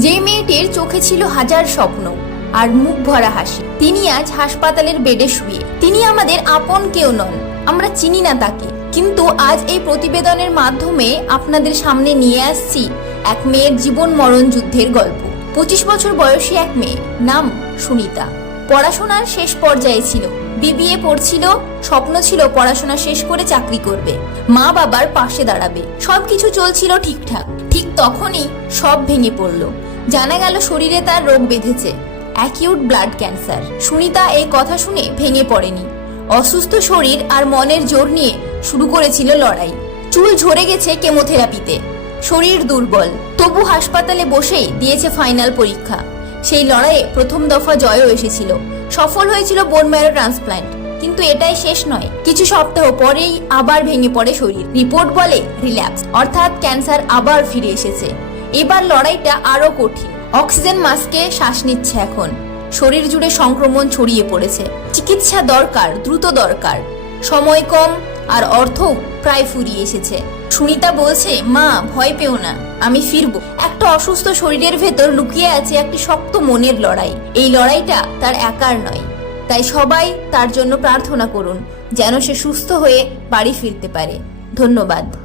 যে মেয়েটির চোখে ছিল হাজার স্বপ্ন আর মুখ ভরা হাসি, তিনি আজ হাসপাতালের বেডে শুয়ে। তিনি আমাদের আপন কেউ নন, আমরা চিনি না তাকে। কিন্তু আজ এই প্রতিবেদনের মাধ্যমে আপনাদের সামনে নিয়ে আসছি এক মেয়ের জীবন মরণ যুদ্ধের গল্প। পঁচিশ বছর বয়সী এক মেয়ে, নাম সুনিতা। পড়াশোনার শেষ পর্যায়ে ছিল। বিবিএ পড়ছিল, স্বপ্ন ছিল পড়াশোনা শেষ করে চাকরি করবে। মা বাবার পাশে দাঁড়াবে। সবকিছু চলছিল ঠিকঠাক। ঠিক তখনই সব ভেঙে পড়ল। জানা গেল শরীরে তার রোগ বেঁধেছে। অ্যাকিউট ব্লাড ক্যান্সার সুনিতা এই কথা শুনে ভেঙে পড়েনি। অসুস্থ শরীর আর মনের জোর নিয়ে শুরু করেছিল লড়াই। চুল ঝরে গেছে কেমোথেরাপিতে। শরীর দুর্বল। তবু হাসপাতালে বসেই দিয়েছে ফাইনাল পরীক্ষা। সেই লড়াইয়ে প্রথম দফা জয়ও এসেছিল। সফল হয়েছিল বোন ম্যারো কিন্তু এটাই শেষ নয়। কিছু সপ্তাহ পরেই আবার ভেঙে পড়ে শরীর। রিপোর্ট বলে রিল্যাপস অর্থাৎ ক্যান্সার আবার ফিরে এসেছে। এবার লড়াইটা আরও কঠিন। অক্সিজেন মাস্কে শ্বাস নিচ্ছে এখন। শরীর জুড়ে সংক্রমণ ছড়িয়ে পড়েছে। চিকিৎসা দরকার, দ্রুত দরকার। সময় কম আর অর্থও প্রায় ফুরিয়ে এসেছে। সুনিতা বলছে, মা, ভয় পেও না, আমি ফিরবো। একটা অসুস্থ শরীরের ভেতর লুকিয়ে আছে একটি শক্ত মনের লড়াই। এই লড়াইটা তার একার নয়। তাই সবাই তার জন্য প্রার্থনা করুন, যেন সে সুস্থ হয়ে বাড়ি ফিরতে পারে। ধন্যবাদ।